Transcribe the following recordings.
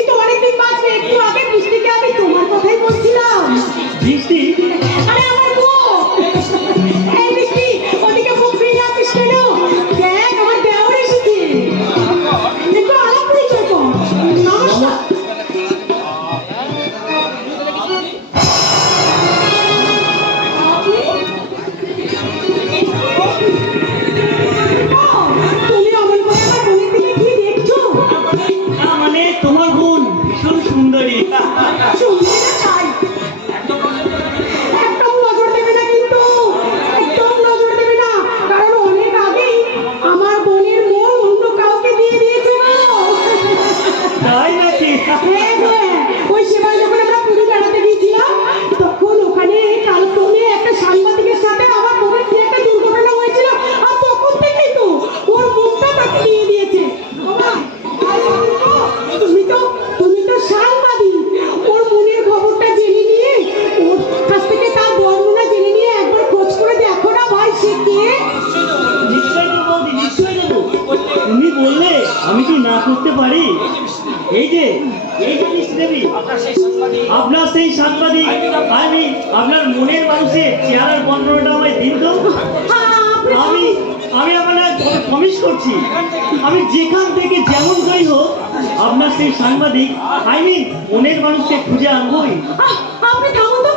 বৃষ্টি তো অনেকদিন বাঁচবে। একটু আগে বৃষ্টিকে আমি তোমার কথাই বলছিলাম। বৃষ্টি? আরে আমার বউ, এই বৃষ্টি, ওদিকে মুখ ফিরিয়ে আছিস কেন? দেখ আমার দেওর এসেছে, একটু আলাপ পরিচয় কর। নমস্কার। তুমি অমন করে আমার বোনের দিকে কি দেখছো? না মানে তোমার বোন ভীষণ সুন্দরী। শুনলে না চাই, একদম নজর দেবে না কিন্তু, একদম নজর দেবে না, কারণ অনেক আগেই আমার বোনের মন অন্য কাউকে দিয়ে দিয়েছে গো। তাই নাকি? হ্যাঁ হ্যাঁ, ওই সেবার যখন আমরা পুরী বেড়াতে গিয়েছিলাম, তখন ওখানে কালক্রমে একটা সাংবাদিকের সাথে আমার বোনের কি একটা দুর্ঘটনা হয়েছিল, আর তখন থেকেই তো ওর মুখটা তাকে দিয়ে দিয়েছে। বাবা, তুমি তো সাংবাদিক, ওর মনের খবরটা জেনে নিয়ে, ওর কাছ থেকে তার বর্ণনা জেনে নিয়ে একবার খোঁজ করে দেখো না ভাই, সে কে? নিশ্চয় দেবো বৌদি, নিশ্চয় দেবো। তুমি বললে আমি কি না করতে পারি? এই যে বৃষ্টি দেবী, আপনার সেই সাংবাদিক, আমি আপনার মনের মানুষের চেহারার বর্ণনাটা আমায় দিন তো। আমি আমি আপনার প্রমিস করছি, আমি যেখান থেকে যেমন করি হোক আপনার সেই সাংবাদিক মনের মানুষকে খুঁজে আনবই। আপনি থামুন তো,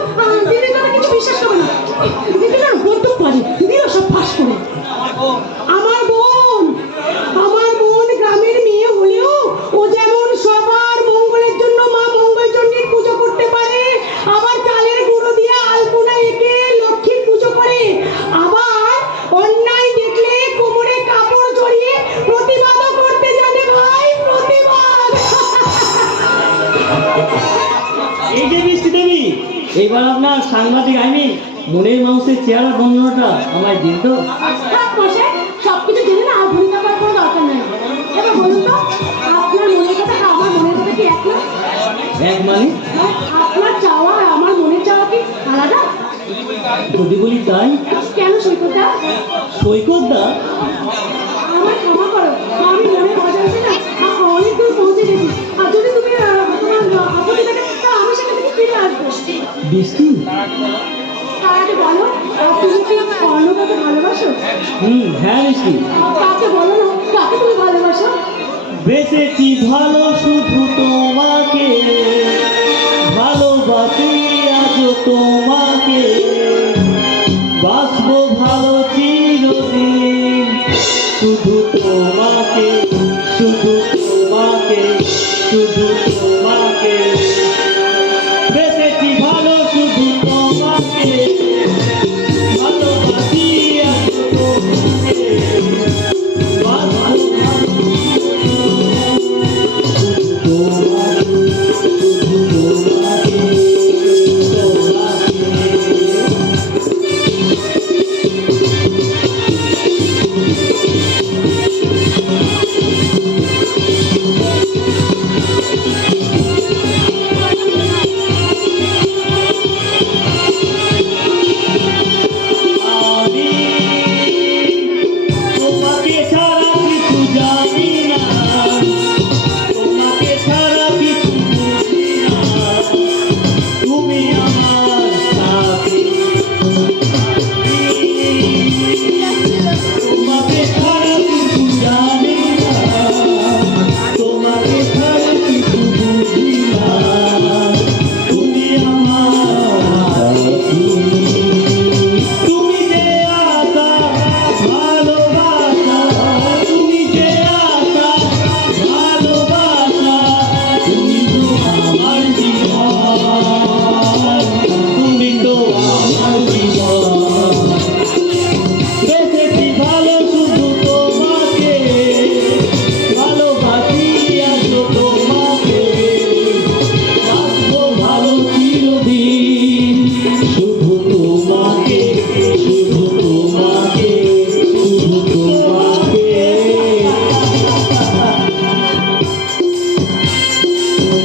দিদির কথা কিছু বিশ্বাস করবেন না। দিদি না বড্ড পারে, দিদিও সব ফাঁস করে। আমার বোন, আমার বোন গ্রামের মেয়ে হলেও ও যেমন সবার মঙ্গলের জন্য মা মঙ্গলচণ্ডীর পুজো করতে পারে, আবার চালের গুঁড়ো দিয়ে আলপনা এঁকে লক্ষ্মীর পুজো করে, আবার অন্যায় দেখলে কোমরে কাপড় জড়িয়ে প্রতিবাদও করতে জানে ভাই, প্রতিবাদ। এই যে বৃষ্টি দেবী, এবার আপনার সাংবাদিক মনের মানুষের চেহারা বর্ণনাটা আমায় দিন তো। সবকিছু জেনে না ভূমিকা করার কোনো দরকার নেই। এবার বলুন তো, আপনার মনের কথা আমার মনের কথা কি এক না? এক মানে? আপনার চাওয়া আর আমার মনের চাওয়া কি আলাদা? যদি বলি তাই। কেন সৈকতদা? সৈকতদা? আমার ক্ষমা করো, আমি মনের অজান্তে না অনেক দূর পৌঁছে গেছি। আর যদি তুমি তোমার আপত্তি থাকে, তা আমি সেখান থেকে ফিরে আসবো। বৃষ্টি, তার আগে বলো, তুমি কি অন্নদাকে ভালোবাসো? হ্যাঁ বৃষ্টি। কাকে বলো না, কাকে তুমি ভালোবাসো? বেঁচেছি ভালো শুধু তোমাকে, ভালোবাসি আজ তোমাকে, বাঁচবো ভালো চিরদিন শুধু